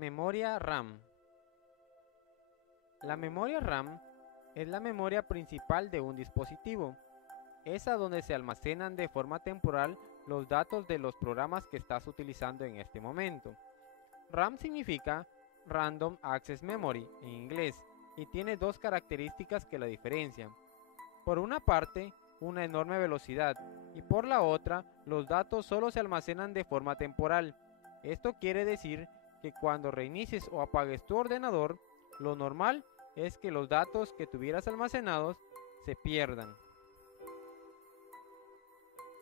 Memoria RAM. La memoria RAM es la memoria principal de un dispositivo. Es a donde se almacenan de forma temporal los datos de los programas que estás utilizando en este momento. RAM significa Random Access Memory en inglés y tiene dos características que la diferencian. Por una parte, una enorme velocidad y por la otra, los datos solo se almacenan de forma temporal. Esto quiere decir que cuando reinicies o apagues tu ordenador, lo normal es que los datos que tuvieras almacenados se pierdan.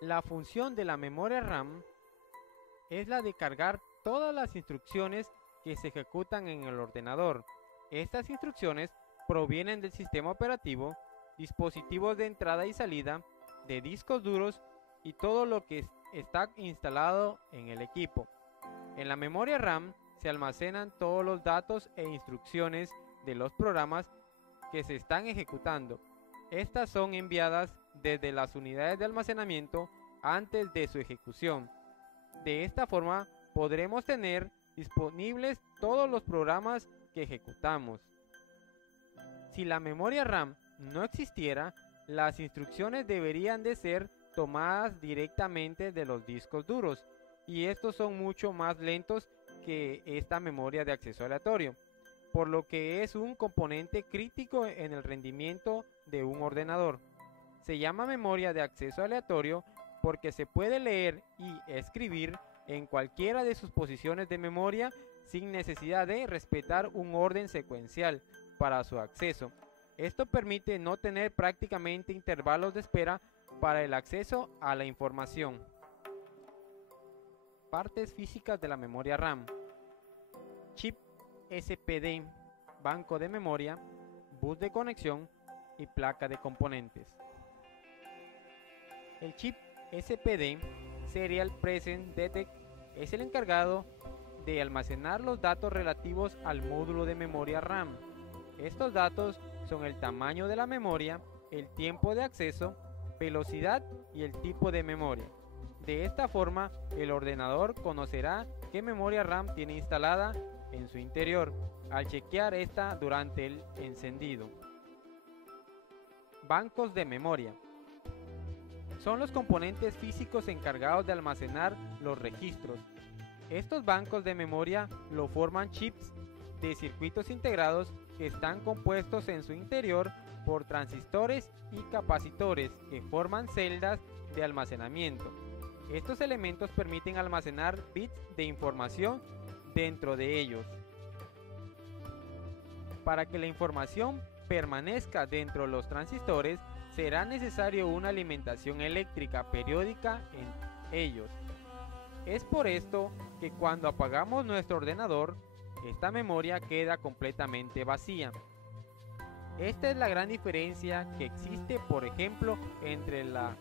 La función de la memoria RAM es la de cargar todas las instrucciones que se ejecutan en el ordenador. Estas instrucciones provienen del sistema operativo, dispositivos de entrada y salida, de discos duros y todo lo que está instalado en el equipo. En la memoria RAM se almacenan todos los datos e instrucciones de los programas que se están ejecutando. Estas son enviadas desde las unidades de almacenamiento antes de su ejecución. De esta forma podremos tener disponibles todos los programas que ejecutamos. Si la memoria RAM no existiera, las instrucciones deberían de ser tomadas directamente de los discos duros, y estos son mucho más lentos que esta memoria de acceso aleatorio, por lo que es un componente crítico en el rendimiento de un ordenador. Se llama memoria de acceso aleatorio porque se puede leer y escribir en cualquiera de sus posiciones de memoria sin necesidad de respetar un orden secuencial para su acceso. Esto permite no tener prácticamente intervalos de espera para el acceso a la información. Partes físicas de la memoria RAM: chip SPD, banco de memoria, bus de conexión y placa de componentes. El chip SPD, Serial Present Detect, es el encargado de almacenar los datos relativos al módulo de memoria RAM. Estos datos son el tamaño de la memoria, el tiempo de acceso, velocidad y el tipo de memoria. De esta forma, el ordenador conocerá qué memoria RAM tiene instalada en su interior al chequear esta durante el encendido. Bancos de memoria son los componentes físicos encargados de almacenar los registros. Estos bancos de memoria lo forman chips de circuitos integrados que están compuestos en su interior por transistores y capacitores que forman celdas de almacenamiento. Estos elementos permiten almacenar bits de información dentro de ellos. Para que la información permanezca dentro de los transistores, será necesario una alimentación eléctrica periódica en ellos. Es por esto que cuando apagamos nuestro ordenador, esta memoria queda completamente vacía. Esta es la gran diferencia que existe, por ejemplo, entre la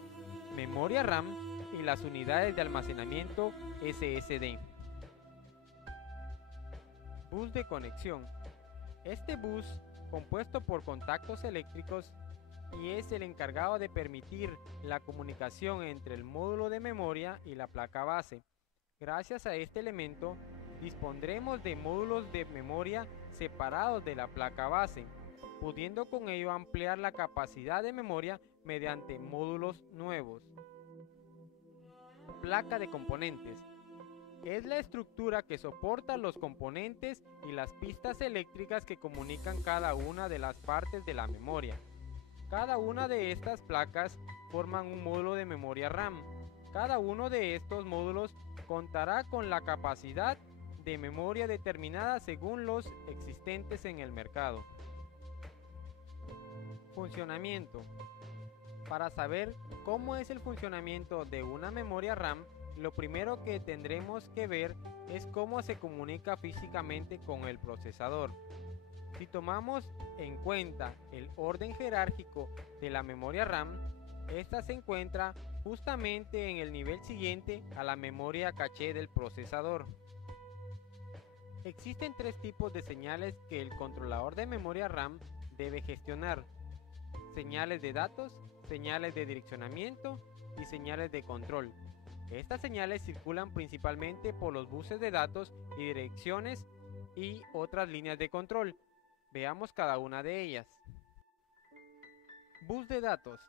memoria RAM y las unidades de almacenamiento SSD. Bus de conexión. Este bus, compuesto por contactos eléctricos, y es el encargado de permitir la comunicación entre el módulo de memoria y la placa base. Gracias a este elemento, dispondremos de módulos de memoria separados de la placa base, pudiendo con ello ampliar la capacidad de memoria mediante módulos nuevos. Placa de componentes. Es la estructura que soporta los componentes y las pistas eléctricas que comunican cada una de las partes de la memoria. Cada una de estas placas forman un módulo de memoria RAM. Cada uno de estos módulos contará con la capacidad de memoria determinada según los existentes en el mercado. Funcionamiento. Para saber cómo es el funcionamiento de una memoria RAM, lo primero que tendremos que ver es cómo se comunica físicamente con el procesador. Si tomamos en cuenta el orden jerárquico de la memoria RAM, esta se encuentra justamente en el nivel siguiente a la memoria caché del procesador. Existen tres tipos de señales que el controlador de memoria RAM debe gestionar: señales de datos, señales de direccionamiento y señales de control. Estas señales circulan principalmente por los buses de datos y direcciones y otras líneas de control. Veamos cada una de ellas. Bus de datos.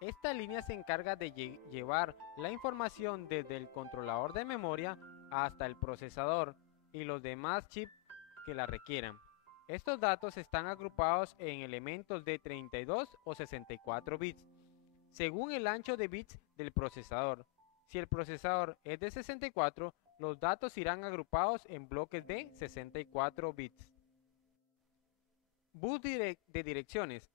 Esta línea se encarga de llevar la información desde el controlador de memoria hasta el procesador y los demás chips que la requieran. Estos datos están agrupados en elementos de 32 o 64 bits, según el ancho de bits del procesador. Si el procesador es de 64, los datos irán agrupados en bloques de 64 bits. Bus de direcciones.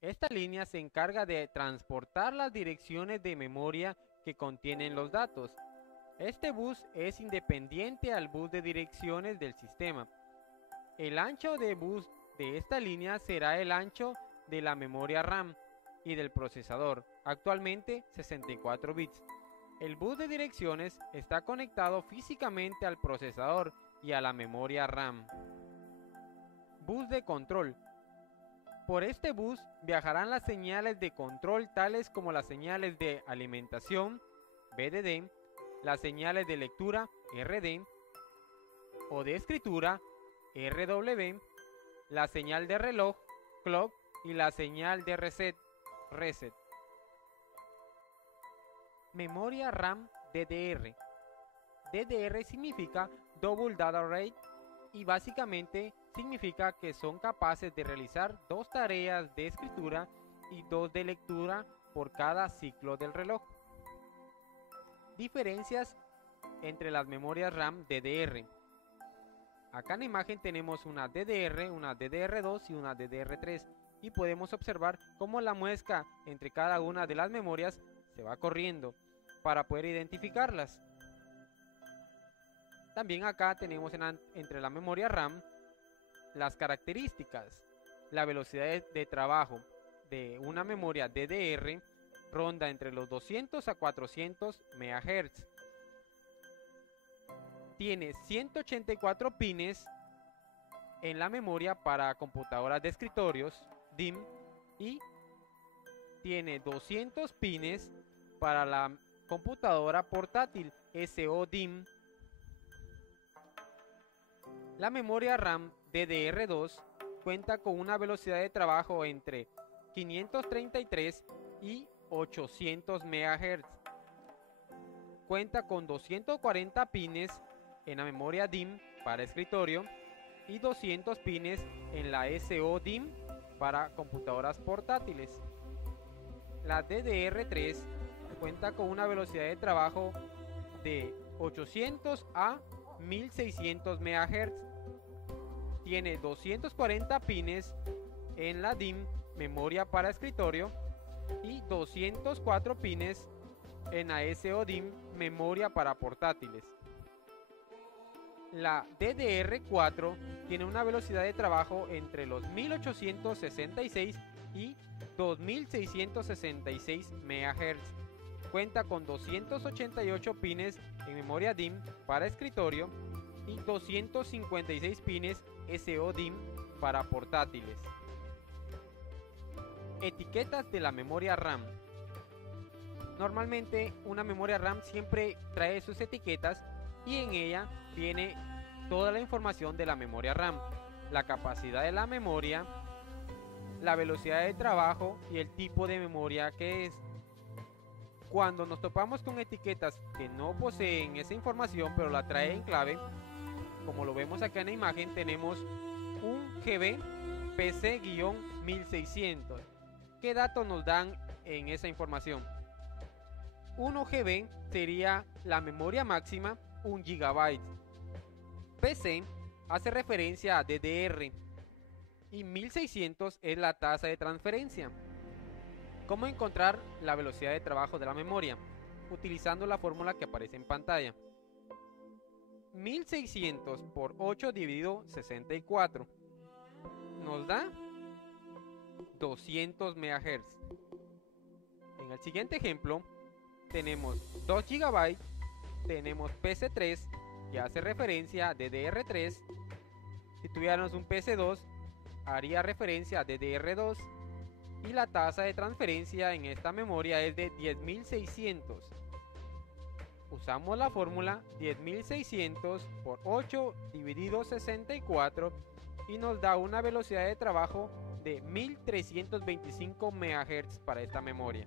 Esta línea se encarga de transportar las direcciones de memoria que contienen los datos. Este bus es independiente al bus de direcciones del sistema. El ancho de bus de esta línea será el ancho de la memoria RAM y del procesador, actualmente 64 bits. El bus de direcciones está conectado físicamente al procesador y a la memoria RAM. Bus de control. Por este bus viajarán las señales de control tales como las señales de alimentación, BDD, las señales de lectura, RD, o de escritura, RW, la señal de reloj, clock, y la señal de reset, reset. Memoria RAM DDR. DDR significa Double Data Rate y básicamente significa que son capaces de realizar 2 tareas de escritura y 2 de lectura por cada ciclo del reloj. Diferencias entre las memorias RAM DDR. Acá en la imagen tenemos una DDR, una DDR2 y una DDR3 y podemos observar cómo la muesca entre cada una de las memorias se va corriendo para poder identificarlas. También acá tenemos entre la memoria RAM las características. La velocidad de trabajo de una memoria DDR ronda entre los 200 a 400 MHz. Tiene 184 pines en la memoria para computadoras de escritorios, DIMM, y tiene 200 pines para la computadora portátil, SO-DIMM. La memoria RAM DDR2 cuenta con una velocidad de trabajo entre 533 y 800 MHz. Cuenta con 240 pines en la memoria DIMM para escritorio y 200 pines en la SO-DIMM para computadoras portátiles. La DDR3 cuenta con una velocidad de trabajo de 800 a 1600 MHz. Tiene 240 pines en la DIMM, memoria para escritorio, y 204 pines en la SO-DIMM, memoria para portátiles. La DDR4 tiene una velocidad de trabajo entre los 1866 y 2666 MHz. Cuenta con 288 pines en memoria DIMM para escritorio y 256 pines SO-DIMM para portátiles. Etiquetas de la memoria RAM. Normalmente una memoria RAM siempre trae sus etiquetas y en ella viene toda la información de la memoria RAM, la capacidad de la memoria, la velocidad de trabajo y el tipo de memoria que es. Cuando nos topamos con etiquetas que no poseen esa información pero la trae en clave, como lo vemos acá en la imagen, tenemos un GB PC-1600. ¿Qué datos nos dan en esa información? 1 GB sería la memoria máxima, 1 GB. PC hace referencia a DDR y 1600 es la tasa de transferencia. ¿Cómo encontrar la velocidad de trabajo de la memoria? Utilizando la fórmula que aparece en pantalla. 1600 por 8 dividido 64 nos da 200 MHz. En el siguiente ejemplo tenemos 2 GB, tenemos PC3 que hace referencia a DDR3. Si tuviéramos un PC2 haría referencia a DDR2 y la tasa de transferencia en esta memoria es de 10.600. Usamos la fórmula 10.600 por 8 dividido 64 y nos da una velocidad de trabajo de 1325 MHz para esta memoria.